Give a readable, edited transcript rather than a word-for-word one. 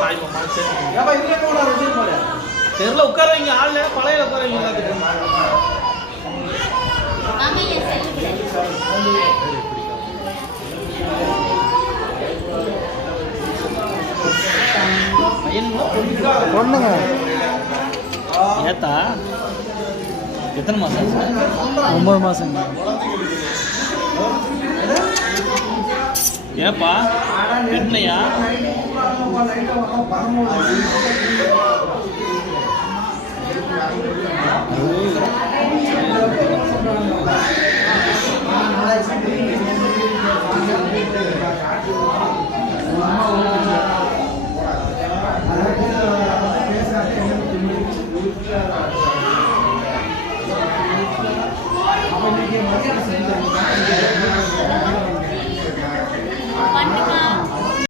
தாய் மாமா தெருல உட்கார வைங்க, ஆள்ல பழைய உட்கார வைங்க எல்லாத்துக்கும். பொண்ணுங்க. ஏத்தா எத்தனை மாதம் சார்? 9 மாதங்க. ஏப்பா என்னையா?